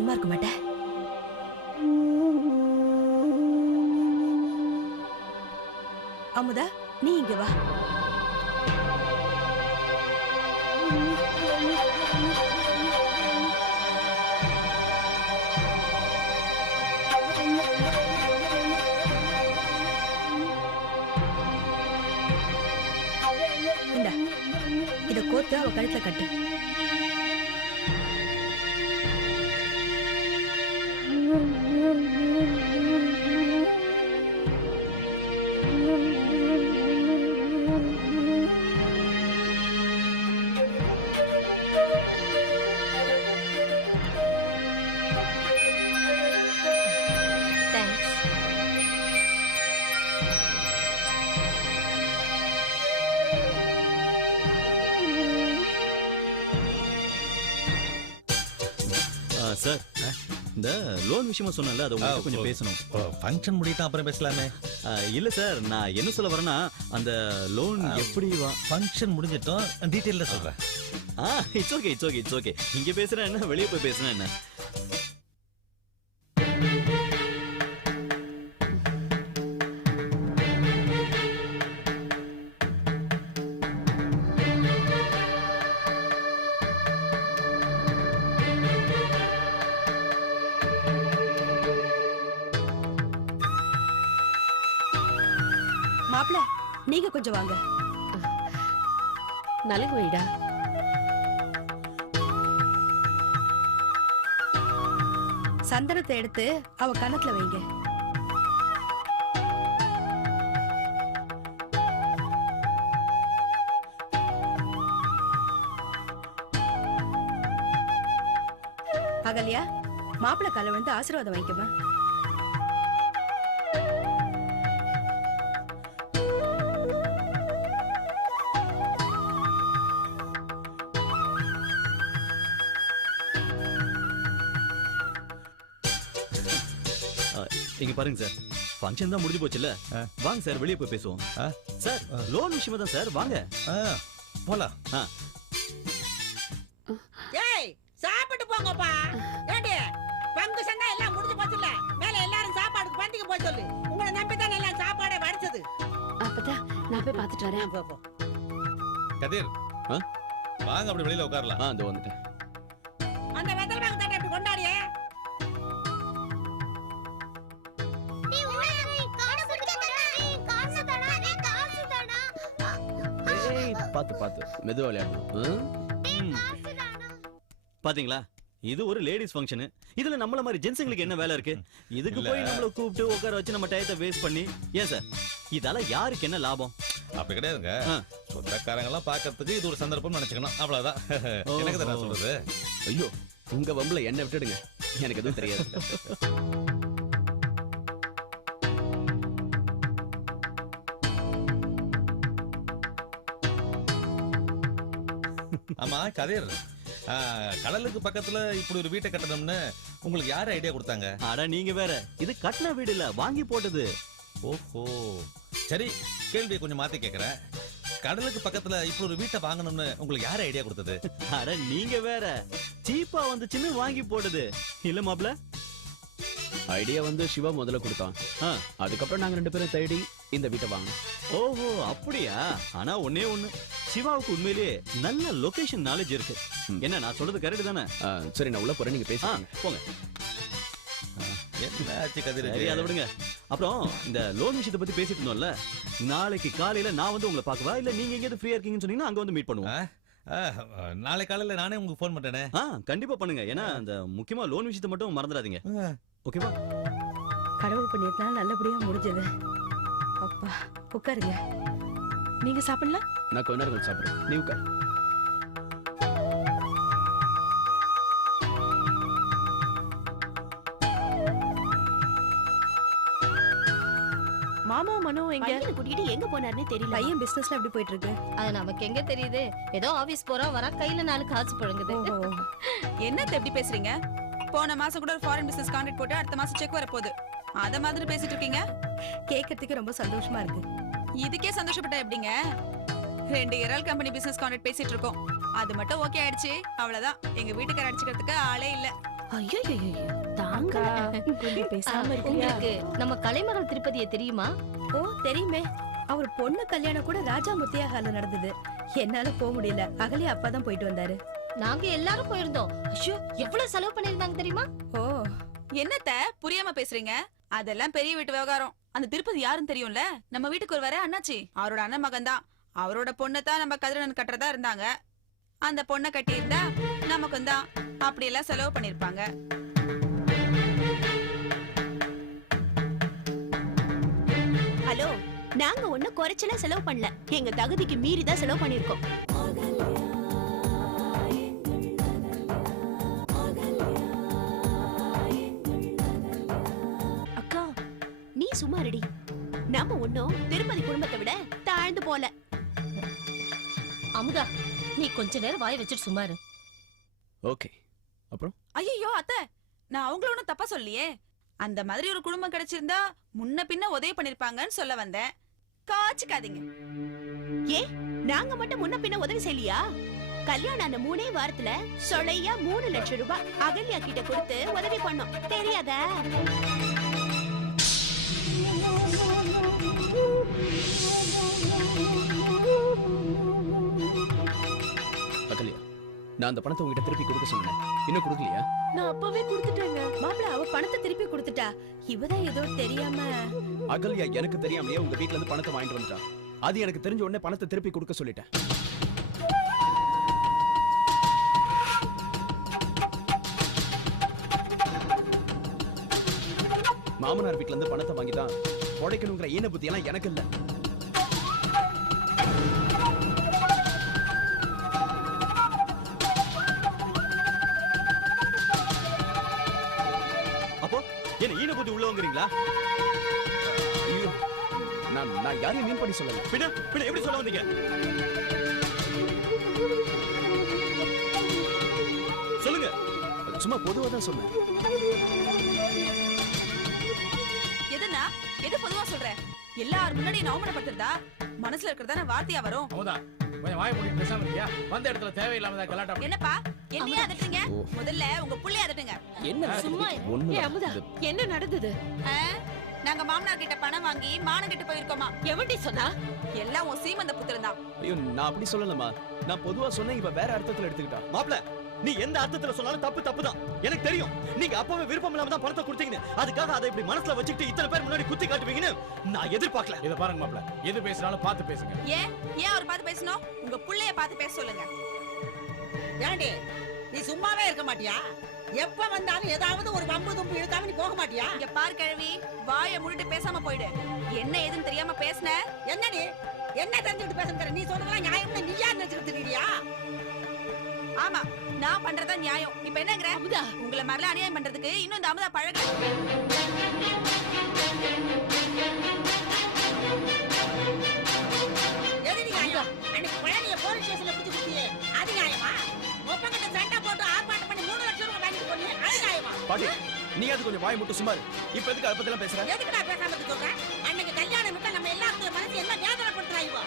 சும்மா இருக்க மாட்டேன். அமுதா நீ இங்க வா. இந்தா இத கோத்து அவ கழுத்துல கட்டு. விஷயமா சொன்னல அதை உங்கள்கிட்ட கொஞ்சம் பேசணும். ஃபங்க்ஷன் முடியிட்டா அப்புறம் பேசலாமே? இல்ல சார் நான் என்ன சொல்ல வரேன்னா அந்த லோன் எப்படி ஃபங்க்ஷன் முடிஞ்சிட்டோம் டீட்டெயில்ல சொல்றேன். ஆ it's okay it's okay it's okay இங்க பேசுறேன் என்ன வெளியே போய் பேசுறேன் என்ன? நலங்கு வைடா சந்தனத்தை எடுத்து அவ கணத்துல வைங்க. அகல்யா மாப்பிள்ள கால வந்து ஆசீர்வாதம் வாங்கிக்கமா இங்க பாருங்க சார். ஃபங்க்ஷன் தான் முடிஞ்சு போச்சுல்ல. வாங்க சார் வெளியே போய் பேசுவோம். சார் லோன் விஷயமா தான் சார் வாங்க. போலாம் ஏய் சாப்பிட்டு போங்கப்பா. ஏண்டி பங்கு சண்டை எல்லாம் முடிஞ்சு போச்சுல்ல? மேல எல்லாரும் சாப்பாடுக்கு பந்திக்கு போய் சொல்லு. உங்களை நம்பி தானே எல்லாம் சாப்பாடே வடிச்சது. அப்பதான் நான் போய் பார்த்துட்டு வரேன். போ, போ. கதிர்? வாங்க அப்படி வெளியில உட்காரலாம். ஆ இந்த வந்துட்டேன். ஏய் பாத்து பாத்து. மெதுவா விளையாடணும். பாத்தீங்களா? இது ஒரு லேடிஸ் ஃபங்க்ஷன் இதுல நம்மள மாதிரி ஜென்ஸுங்களுக்கு என்ன வேலை இருக்கு? இதுக்கு. போய் நம்மள கூப்பிட்டு உட்கார வச்சு நம்ம டயத்தை வேஸ்ட் பண்ணி ஏன் சார் இதால யாருக்கு என்ன லாபம்? அப்படி கிடையாதுங்க. சொந்தக்காரங்க எல்லாம் பாக்கிறதுக்கு இது ஒரு சந்தர்ப்பம் நினைச்சுக்கணும். அவ்வளவுதான். எனக்கு தான் சொல்றது? ஐயோ உங்க வம்புல என்ன விட்டுடுங்க. எனக்கு எதுவும் தெரியாது. ஆமா கதிர். ஆ, கடலுக்கு பக்கத்துல இப்படி ஒரு வீட்டை கட்டணும்னு உங்களுக்கு யாரு ஐடியா கொடுத்தாங்க? அட நீங்க வேற. இது கட்டின வீடு இல்ல வாங்கி போட்டது. ஓஹோ. சரி கேள்வியை கொஞ்சம் மாத்தி கேக்குறேன். கடலுக்கு பக்கத்துல இப்படி ஒரு வீட்டை வாங்கணும்னு உங்களுக்கு யாரு ஐடியா கொடுத்தது? அட நீங்க வேற. சீப்பா வந்துச்சுன்னு வாங்கி போடுது இல்ல மாப்ள ஐடியா வந்து சிவா முதல்ல கொடுத்தான். ஆ. அதுக்கப்புறம் நாங்க ரெண்டு பேரும் தேடி இந்த வீட்டை வாங்கினோம். ஓஹோ அப்படியா? ஆனா ஒண்ணே ஒண்ணு. சிவாவுக்கு உண்மையிலேயே நல்ல லொகேஷன் நாலேஜ் இருக்கு. என்ன நான் சொல்றது கரெக்ட் தானே? சரி நான் உள்ள போறேன். நீங்க பேசுங்க போங்க. அதை விடுங்க. அப்புறம் இந்த லோன் விஷயத்தை பத்தி பேசிட்டு இருந்தோம்ல நாளைக்கு காலையில நான் வந்து உங்களை பார்க்கவா? இல்ல நீங்க எங்கேயாவது ஃப்ரீயா இருக்கீங்கன்னு சொன்னீங்கன்னா அங்க வந்து மீட் பண்ணுவோம். நாளை காலையில நானே உங்களுக்கு ஃபோன் பண்றேனே. ஆ கண்டிப்பா பண்ணுங்க. ஏன்னா அந்த முக்கியமா லோன் விஷயத்தை மட்டும் மறந்துடாதீங்க. ஓகேவா கடவுள் பண்ணியதுனால நல்லபடியா முடிஞ்சது. அப்பா உட்காருங்க. நீங்க சாப்பிடலாம் நான் கொஞ்ச நேரம் சாப்பிடுறேன். நீ உட்கார். மாமா மனோ எங்க? பையனை கூட்டிட்டு எங்க போனாருன்னு தெரியல. பையன் பிசினஸ்ல எப்படி போயிட்டு இருக்கு அது நமக்கு எங்க தெரியுது? ஏதோ ஆபீஸ் போறா வரா கையில நாலு காசு புழங்குது. என்னத்த எப்படி பேசுறீங்க? போன மாசம் கூட ஒரு ஃபாரின் பிசினஸ் கான்ட்ராக்ட் போட்டு அடுத்த மாசம் செக் வரப்போகுது. அத மாதிரி பேசிட்டு இருக்கீங்க? கேட்கறதுக்கு ரொம்ப சந்தோஷமா இருக்கு. இதுக்கே சந்தோஷப்பட்டா எப்படிங்க? ரெண்டு இறால் கம்பெனி பிசினஸ் கான்ட்ராக்ட் பேசிட்டு இருக்கோம். அது மட்டும் ஓகே ஆயிடுச்சு. அவ்வளவுதான். எங்க வீட்டுக்கார அடிச்சுக்கிறதுக்கு ஆளே இல்ல. ஐயோ தாங்க. உங்களுக்கு நம்ம கலைமகள் திருப்பதியை தெரியுமா? ஓ தெரியுமே. அவர் பொண்ணு கல்யாணம் கூட ராஜா முத்தியா ஹால நடந்தது. என்னால போக முடியல. அகலியா அப்பா தான் போயிட்டு வந்தாரு. நாங்க எல்லாரும் போயிருந்தோம். ஐயோ எவ்வளவு செலவு பண்ணிருந்தாங்க தெரியுமா? ஓ. என்னத்த? புரியாம பேசுறீங்க? அதெல்லாம் பெரிய வீட்டு விவகாரம். அந்த திருப்பதி யாருன்னு தெரியும்ல? நம்ம வீட்டுக்கு ஒரு வர அண்ணாச்சி. அவரோட அண்ணன் மகன் தான் அவரோட பொண்ணை தான் நம்ம கதிரன் கட்டுறதா இருந்தாங்க. அந்த பொண்ணை கட்டி இருந்தா நமக்கும் தான் அப்படி எல்லாம் செலவு பண்ணிருப்பாங்க ஹலோ நாங்க ஒண்ணு குறைச்சல செலவு பண்ணல. எங்க தகுதிக்கு மீறி தான் செலவு பண்ணிருக்கோம் கொஞ்ச நேரம் வாய் வச்சுட்டு சும்மா இரு ஓகே ஐயோ அத்தை! நான் அவங்கள ஒண்ணும் தப்பா சொல்லியே அந்த மாதிரி ஒரு குடும்பம் கிடைச்சிருந்தா முன்ன பின்ன உதவி பண்ணிருப்பாங்கன்னு சொல்ல வந்தேன். காச்சுக்காதீங்க நாங்க மட்டும் முன்ன பின்ன உதவி செய்யலையா? கல்யாணம் ஆன மூணே வாரத்துல சொலையா மூணு லட்சம் ரூபாய் அகல்யா கிட்ட கொடுத்து உதவி பண்ணோம். தெரியாதா? நான் அந்த பணத்தை உங்ககிட்ட திருப்பி கொடுக்க சொன்னேன். இன்னும் கொடுக்கலையா? நான் அப்பவே கொடுத்துட்டேங்க. மாப்பிள அவ பணத்தை திருப்பி கொடுத்துட்டா. இவதான் ஏதோ தெரியாம. அகல்யா எனக்கு தெரியாமலே உங்க வீட்ல இருந்து பணத்தை வாங்கிட்டு வந்துட்டா. அது எனக்கு தெரிஞ்ச உடனே பணத்தை திருப்பி கொடுக்க சொல்லிட்டேன். மாமனார் வீட்ல இருந்து பணத்தை வாங்கி தான் உடைக்கணுங்கிற ஈன புத்தி எல்லாம் எனக்கு இல்ல. புத்தி உள்ளவங்கிறீங்களா ஐயோ நான் நான் யாரையும் மீன் பண்ணி சொல்லல. பின்ன பின்ன எப்படி சொல்ல வந்தீங்க? சொல்லுங்க. சும்மா பொதுவா தான் சொன்னேன். எதுனா எது பொதுவா சொல்ற? எல்லாரும் முன்னாடி நான் அவமானப்படுத்துறதா? மனசுல இருக்கிறதா வார்த்தையா வரும்? அமுதா கொஞ்சம் வாய் மூடி பேசாம இருக்கியா? வந்த இடத்துல தேவையில்லாம தான் கலாட்டா பண்ணி- என்னப்பா? என்னையே அதட்டுறீங்க? ஓ. முதல்ல உங்க புள்ளைய அதட்டுங்க. என்ன சும்மா ஒண்ணு ஏ அமுதா என்ன நடந்தது? நாங்க மாமனார் கிட்ட பணம் வாங்கி மானம் கிட்ட போயிருக்கோமா? எவன்டி சொன்னா? எல்லாம் உன் சீமந்த புத்திரன் தான். ஐயோ நான் அப்படி சொல்லலமா நான் பொதுவா சொன்னேன் இவ வேற அர்த்தத்துல எடுத்துக்கிட்டா. மாப்ள நீ எந்த அர்த்தத்துல சொன்னாலும் தப்பு தப்பு தான். எனக்கு தெரியும். நீங்க அப்பவே விருப்பம் இல்லாம தான் பணத்தை கொடுத்தீங்கன்னு. அதுக்காக அதை இப்படி மனசுல வச்சுக்கிட்டு இத்தனை பேர் முன்னாடி குத்தி காட்டுவீங்கன்னு நான் எதிர்பார்க்கல. இத பாருங்க மாப்ள எது பேசினாலும் பார்த்து பேசுங்க. ஏன்? ஏன் அவர் பார்த்து பேசணும்? உங்க புள்ளைய பார்த்து பேச சொல்லுங்க. ஏண்டி நீ சும்மாவே இருக்க மாட்டியா? எப்ப வந்தாலும் ஏதாவது ஒரு வம்பு தும்பு இழுக்காம நீ போக மாட்டியா? இங்க பார் கிழவி வாயை மூடிட்டு பேசாம போயிடு. என்ன ஏதுன்னு தெரியாம பேசுன? என்ன நீ என்ன தெரிஞ்சுக்கிட்டு பேசுற நீ சொல்றதெல்லாம் நியாயம்னு நீயா நினைச்சுக்கிட்டு இருக்கிறியா ஆமா நான் பண்றதா நியாயம். இப்ப என்னங்கிற? அமுதா. உங்களை மாதிரிலாம் அநியாயம் பண்றதுக்கு இன்னும் இந்த அமுதா பழக. பாட்டி நீ அது கொஞ்சம் வாய் மட்டும் சும்மா இரு. இப்ப எதுக்கு அதை பத்தி எல்லாம் பேசுற? எதுக்கு நான் பேசாம இருக்க? சொல்றேன் அன்னைக்கு கல்யாணம் விட்டா நம்ம எல்லாருடைய மனசு என்ன வேதனைப்படுத்துறா இவ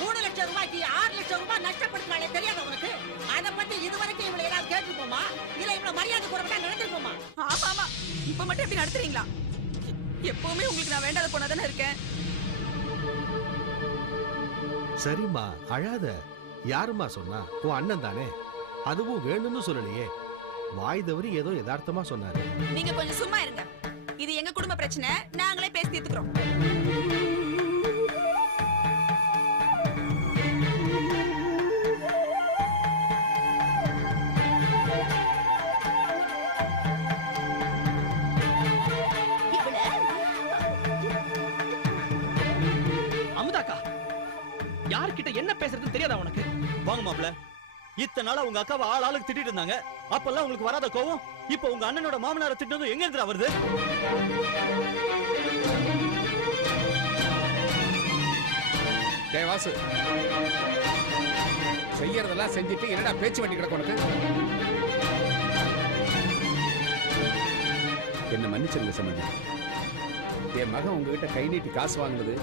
மூணு லட்சம் ரூபாய்க்கு ஆறு லட்சம் ரூபாய் நஷ்டப்படுத்தினாலே தெரியாத உனக்கு? அதை பத்தி இதுவரைக்கும் இவளை ஏதாவது கேட்டுருப்போமா? இல்ல இவ்வளவு மரியாதை குறைவா நடந்திருப்போமா ஆமா ஆமா இப்ப மட்டும் எப்படி நடத்துறீங்களா? எப்பவுமே உங்களுக்கு நான் வேண்டாத பொண்ணா தானே இருக்கேன். சரிம்மா அழாத. யாரும்மா சொன்னா? உன் அண்ணன் தானே. அதுவும் வேணும்னு சொல்லலையே. வாய் தவறி ஏதோ யதார்த்தமா சொன்னாரு. நீங்க கொஞ்சம் சும்மா இருங்க. இது எங்க குடும்ப பிரச்சனை? நாங்களே பேசி தீர்த்துக்கிறோம். அமுதாக்கா யார்கிட்ட என்ன பேசுறதுன்னு தெரியாதா உனக்கு? வாங்க மாப்ள இத்தனை நாளா உங்க அக்காவை ஆள் ஆளுக்கு திட்டிட்டு இருந்தாங்க. அப்பெல்லாம் உங்களுக்கு வராத கோவம்? இப்போ உங்க அண்ணனோட மாமனாரை திட்டினதும் எங்க இருந்து வருது? டேய் வாசு. செய்யறதெல்லாம் செஞ்சுட்டு என்னடா பேச்சு வண்டி கிடக்கு உனக்கு? என்ன மன்னிச்சிருங்க சம்பந்தி. என் மகன் உங்ககிட்ட கை நீட்டி காசு வாங்குனது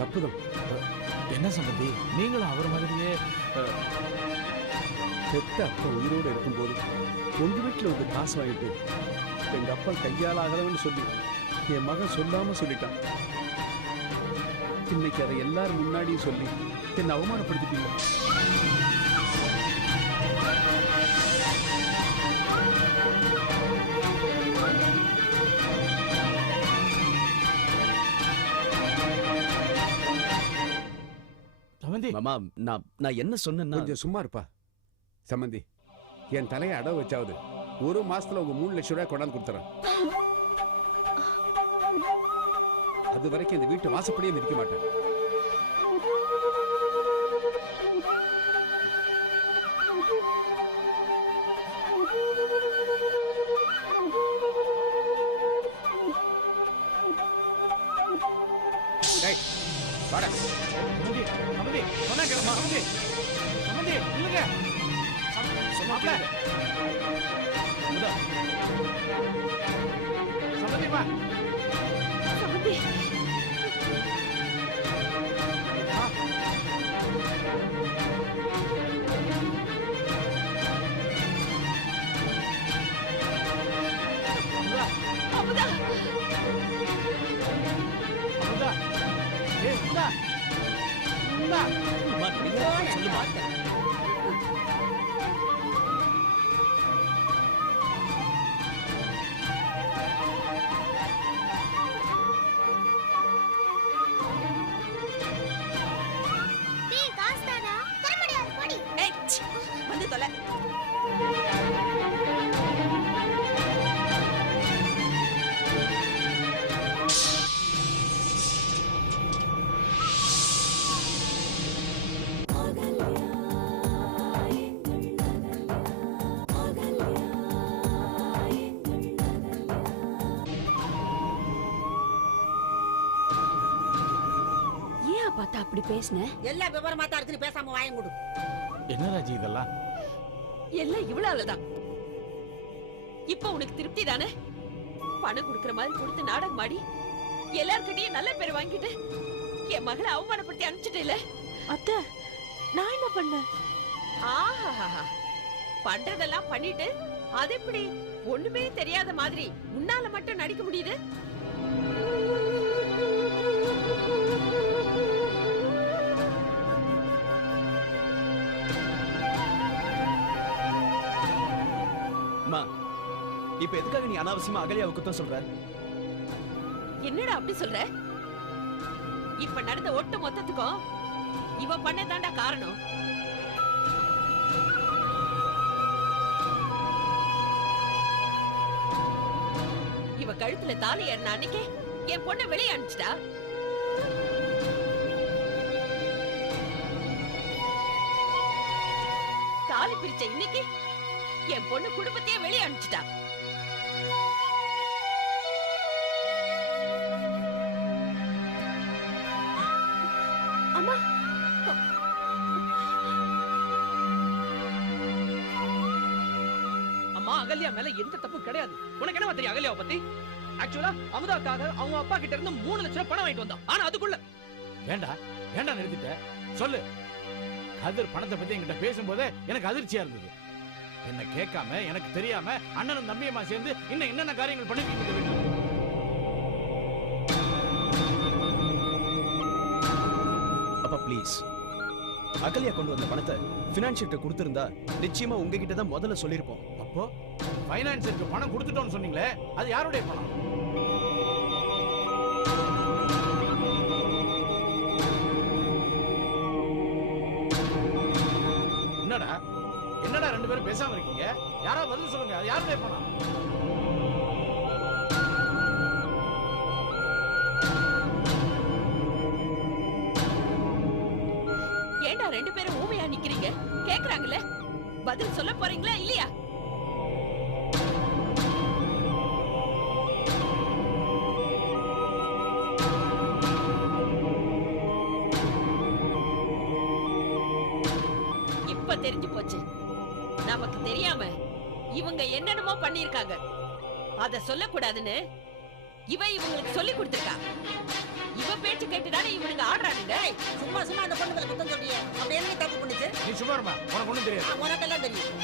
தப்புதான். என்ன சம்பந்தி? நீங்களும் அவர் மாதிரியே பெத்த அப்பா உயிரோடு இருக்கும்போது உங்க வீட்டுல வந்து காசு வாங்கிட்டு எங்க அப்பா கையால் ஆகலன்னு சொல்லி என் மகன் சொல்லாம சொல்லிட்டான். இன்னைக்கு அதை எல்லாரும் முன்னாடியும் சொல்லி என்னை அவமானப்படுத்திட்டீங்க. மாமா நான் நான் என்ன சொன்னேன்னா கொஞ்சம் சும்மா இருப்பா. சம்மந்தி என் தலையை அடவு வச்சாவது ஒரு மாசத்துல உங்க மூணு லட்சம் ரூபாய் கொண்டாந்து கொடுத்துறேன். அது வரைக்கும் இந்த வீட்டு வாசப்படியே மிதிக்க மாட்டேன். வாடா. சமந்தி சமந்தி சொன்னா சமந்தி சமந்தி சம்பந்தி பேசுன? எல்லா விவரமா தான் இருக்குன்னு பேசாம வாயம் கொடு என்ன ராஜி இதெல்லாம்? எல்லாம் இவ்வளவுதான் இப்ப உனக்கு திருப்தி தானே? பணம் கொடுக்கற மாதிரி கொடுத்து நாடகம் ஆடி எல்லார்கிட்டயும் நல்ல பேர் வாங்கிட்டு என் மகளை அவமானப்படுத்தி அனுப்பிச்சிட்டே அத்தை நான் என்ன பண்ணேன்? ஆஹா பண்றதெல்லாம் பண்ணிட்டு அது எப்படி? ஒண்ணுமே தெரியாத மாதிரி உன்னால மட்டும் நடிக்க முடியுது? அம்மா இப்ப எதுக்காக நீ அனாவசியமா அகலியாவை குத்தம் சொல்ற? என்னடா அப்படி சொல்ற? இப்ப நடந்த ஒட்டு மொத்தத்துக்கும் இவ பண்ணதாண்டா காரணம். இவ கழுத்துல தாலி ஏறின அன்னைக்கே என் பொண்ணை வெளியே அனுப்பிச்சிட்டா? தாலி பிரிச்ச இன்னைக்கு என் பொண்ணு குடும்பத்தையே வெளியே அனுப்பிச்சிட்டா. அம்மா. அம்மா அகல்யா மேல எந்த தப்பு கிடையாது. உனக்கு என்ன தெரியும் அகல்யாவை பத்தி? ஆக்சுவலா அமுதாக்காக அவங்க அப்பா கிட்ட இருந்து மூணு லட்சம் பணம் வாங்கிட்டு வந்தான். ஆனா அதுக்குள்ள. ஏண்டா? ஏண்டா நிறுத்திட்ட? சொல்லு. கதிர் பணத்தை பத்தி என்கிட்ட பேசும்போதே எனக்கு அதிர்ச்சியா இருந்தது. என்ன கேட்காம எனக்கு தெரியாம அண்ணனும் தம்பியம்மா சேர்ந்து இன்னும் என்னென்ன காரியங்கள் பண்ணிட்டு இருக்க அப்பா ப்ளீஸ் அகல்யா கொண்டு வந்த பணத்தை பினான்சியர்கிட்ட கொடுத்திருந்தா நிச்சயமா உங்ககிட்ட தான் முதல்ல சொல்லியிருப்போம். அப்போ? பைனான்ஸருக்கு பணம் கொடுத்துட்டோம்னு சொன்னீங்களே அது யாருடைய பணம்? பேசாம இருக்கீங்க. யாரா பதில் சொல்லுங்க. அது யாருடைய பணம் ஏண்டா ரெண்டு பேரும் ஊமையா நிக்கிறீங்க? கேக்குறாங்கல்ல? பதில் சொல்ல போறீங்களா இல்லையா? பண்ணிருக்காங்க அத சொல்லக்கூடாதுன்னு இவ இவங்களுக்கு சொல்லி கொடுத்திருக்கா. இவ பேச்சு கேட்டுதானே இவனுங்க ஆடுறானுங்க. டேய், சும்மா சும்மா அந்த பொண்ணு மேல குத்தம் சொல்றியே. அப்படி என்ன தப்பு பண்ணுச்சு? நீ சும்மா இருமா. உனக்கு ஒண்ணும் தெரியாது. ஆ, உனக்கெல்லாம் தெரியும்.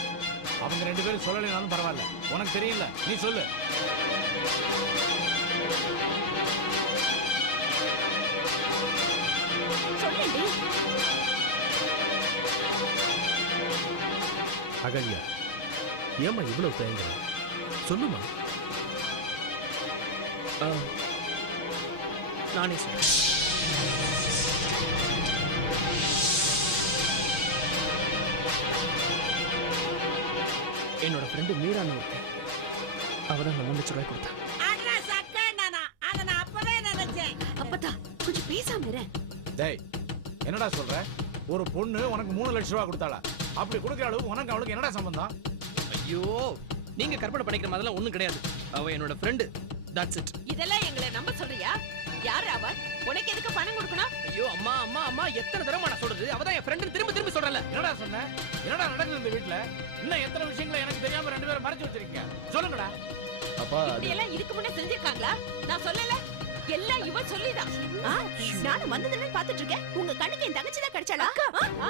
அவங்க ரெண்டு பேரும் சொல்லலைனாலும் பரவாயில்ல. உனக்கு தெரியல. நீ சொல்லு. அகல்யா ஏம்மா இவ்வளவு தயங்குற? சொல்லுமா? நானே சொல்றேன். என்னோட ஃப்ரெண்டு மீரான்னு ஒருத்தன். அவ தான் மூணு லட்ச ரூபாய் கொடுத்தா அண்ணா சக்கை நானா அதை நான் அப்பவே நினைச்சேன். அப்பதா கொஞ்சம் பேசாம இரு. டேய் என்னடா சொல்ற? ஒரு பொண்ணு உனக்கு மூணு லட்சம் ரூபா கொடுத்தாளா? அப்படி கொடுக்குற அளவுக்கு உனக்கு அவளுக்கு என்னடா சம்பந்தம்? ஐயோ நீங்க கற்பனை பண்ணிக்கிற மாதிரிலாம் ஒண்ணும் கிடையாது. அவ என்னோட ஃப்ரெண்டு தட்ஸ் இட் இதெல்லாம் எங்களை நம்ப சொல்றியா? யார் அவ? உனக்கு எதுக்கு பணம் கொடுக்கணும்? ஐயோ அம்மா அம்மா அம்மா எத்தனை தடவை நான் சொல்றது? அவதான் என் ஃப்ரெண்டு திரும்ப திரும்ப சொல்றல என்னடா சொன்ன? என்னடா நடக்குது இந்த வீட்ல? இன்னும் எத்தனை விஷயங்களை எனக்கு தெரியாம ரெண்டு பேரும் மறைச்சு வச்சிருக்கீங்க? சொல்லுங்கடா. அப்பா இப்படி எல்லாம் இதுக்கு முன்ன செஞ்சிருக்காங்களா? நான் சொல்லல. எல்லாம் இவ சொல்லிதான். நானும் வந்ததுல பாத்துட்டு இருக்கேன். உங்க கண்ணுக்கு என் தங்கச்சி தான் கிடைச்சாளா?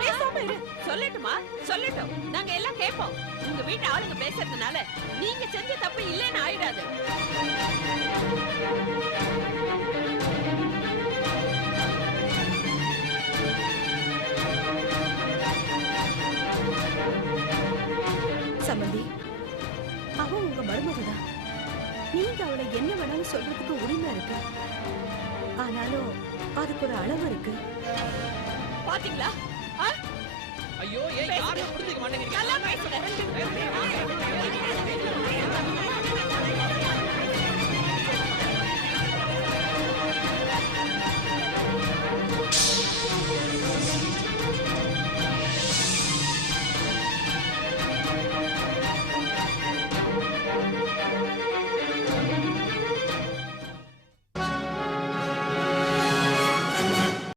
பேசாம இரு. சொல்லட்டுமா? சொல்லட்டும். நாங்க எல்லாம் கேட்போம். உங்க வீட்டு ஆளுங்க பேசுறதுனால நீங்க செஞ்ச தப்பு இல்லைன்னு ஆயிடாது. நீங்க அவளை என்ன வேணாலும் சொல்றதுக்கு உரிமை இருக்கு ஆனாலும் அதுக்கு ஒரு அளவு இருக்கு பாத்தீங்களா? ஐயோ ஏன். யாரும் புரிஞ்சுக்க மாட்டேங்கிறீங்க